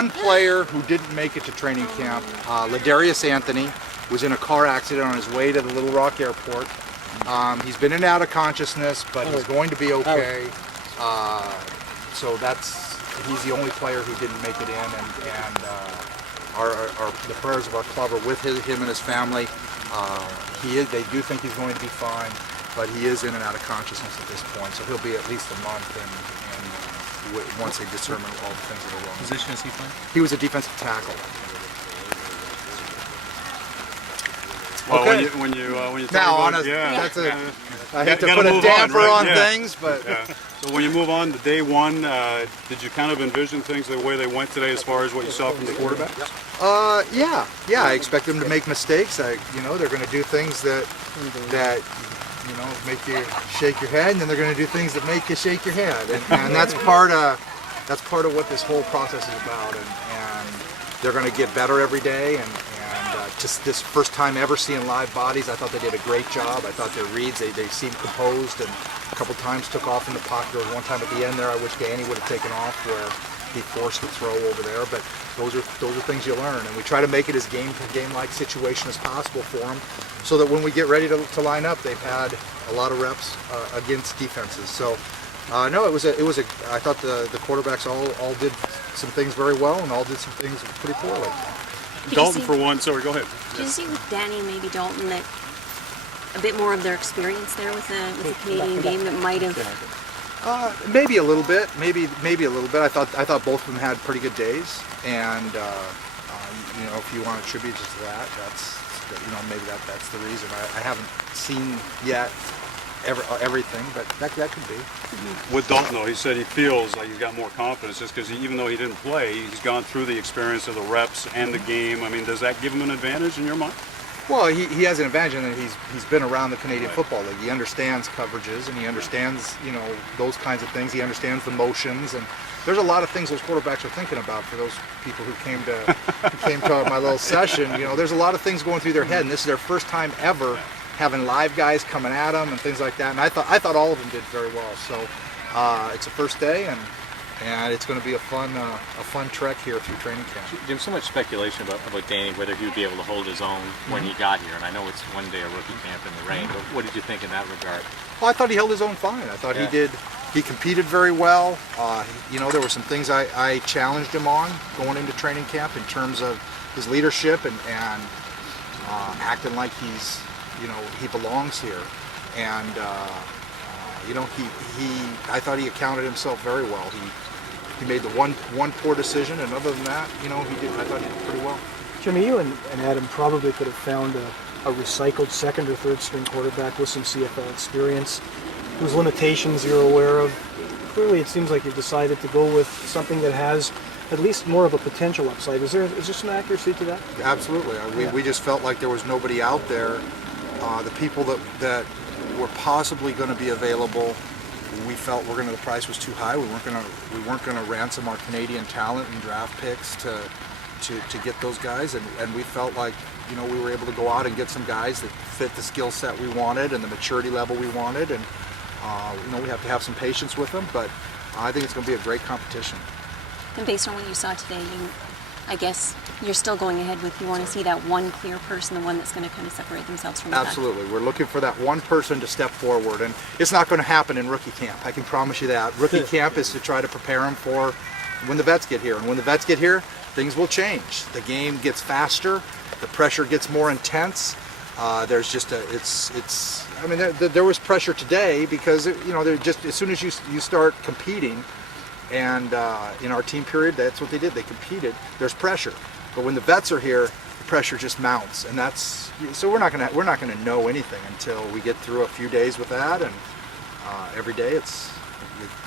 One player who didn't make it to training camp, Ladarius Anthony, was in a car accident on his way to the Little Rock Airport. He's been in and out of consciousness, but he's going to be okay. So he's the only player who didn't make it in, and the prayers of our club are with him and his family. They do think he's going to be fine, but he is in and out of consciousness at this point, so he'll be at least a month once they determine all the things that are wrong. What position is he playing? He was a defensive tackle. Well, okay. when you now, talk honest, about, I hate to put a damper on right? things, but So when you move on to day one, did you kind of envision things the way they went today, as far as what you saw from the quarterbacks? Yeah. I expect them to make mistakes. They're going to do things that make you shake your head, and then they're going to do things that make you shake your head, and that's part of what this whole process is about. And they're going to get better every day. And just this first time ever seeing live bodies, I thought they did a great job. I thought their reads, they seemed composed, and a couple times took off in the pocket. There was one time at the end there I wish Danny would have taken off where he forced the throw over there. But those are things you learn, and we try to make it as game-like situation as possible for them, so that when we get ready to line up, they've had a lot of reps against defenses. So no, I thought the quarterbacks all did some things very well, and all did some things pretty poorly. Dalton, for one, sorry, go ahead. Did you see with Danny and maybe Dalton that a bit more of their experience there with the Canadian game that might have? Maybe a little bit. Maybe a little bit. I thought both of them had pretty good days, and if you want to attribute it to that, maybe that's the reason. I haven't seen yet everything, but that could be. With Dalton, though, he said he feels like he's got more confidence just because even though he didn't play, he's gone through the experience of the reps and the game. I mean, does that give him an advantage in your mind? Well, he has an advantage in that he's been around the Canadian Football League. He understands coverages, and he understands those kinds of things. He understands the motions, and there's a lot of things those quarterbacks are thinking about. For those people who came to my little session, there's a lot of things going through their head, and this is their first time ever having live guys coming at them and things like that. And I thought all of them did very well. So it's a first day, and it's going to be a fun trek here through training camp. Jim, so much speculation about Danny, whether he would be able to hold his own when he got here. And I know it's one day of rookie camp in the rain, but what did you think in that regard? Well, I thought he held his own fine. I thought he did. He competed very well. There were some things I challenged him on going into training camp in terms of his leadership and acting like he belongs here. And I thought he accounted himself very well. He made the one poor decision, and other than that, I thought he did pretty well. Jimmy, you and Adam probably could have found a recycled second or third string quarterback with some CFL experience, whose limitations you're aware of. Clearly, it seems like you've decided to go with something that has at least more of a potential upside. Is there some accuracy to that? Absolutely. We just felt like there was nobody out there. The people that were possibly going to be available, we felt the price was too high. We weren't going to ransom our Canadian talent and draft picks to get those guys, and we felt like we were able to go out and get some guys that fit the skill set we wanted and the maturity level we wanted, and we have to have some patience with them, but I think it's going to be a great competition. And based on what you saw today, I guess you're still going ahead with, you want to see that one clear person, the one that's going to kind of separate themselves from the Absolutely. We're looking for that one person to step forward, and it's not going to happen in rookie camp. I can promise you that. Rookie camp is to try to prepare them for when the vets get here, and when the vets get here, things will change. The game gets faster, the pressure gets more intense. There's just there was pressure today because they're just, as soon as you start competing. And in our team period, that's what they did. They competed. There's pressure, but when the vets are here, the pressure just mounts, and so we're not gonna know anything until we get through a few days with that, and every day it's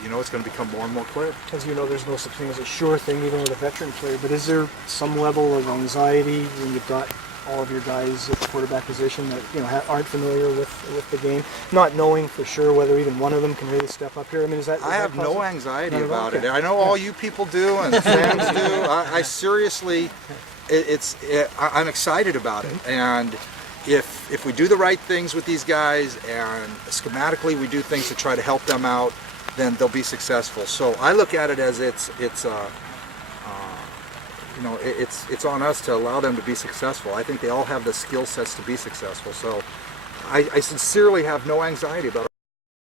going to become more and more clear. As you know, there's no such thing as a sure thing, even with a veteran player. But is there some level of anxiety when you've got all of your guys at the quarterback position that aren't familiar with the game, not knowing for sure whether even one of them can really step up here? I mean, I have no anxiety about it. I know all you people do and fans do. I seriously, I'm excited about it. And if we do the right things with these guys and schematically we do things to try to help them out, then they'll be successful. So I look at it as you know, it's on us to allow them to be successful. I think they all have the skill sets to be successful. So I sincerely have no anxiety about it.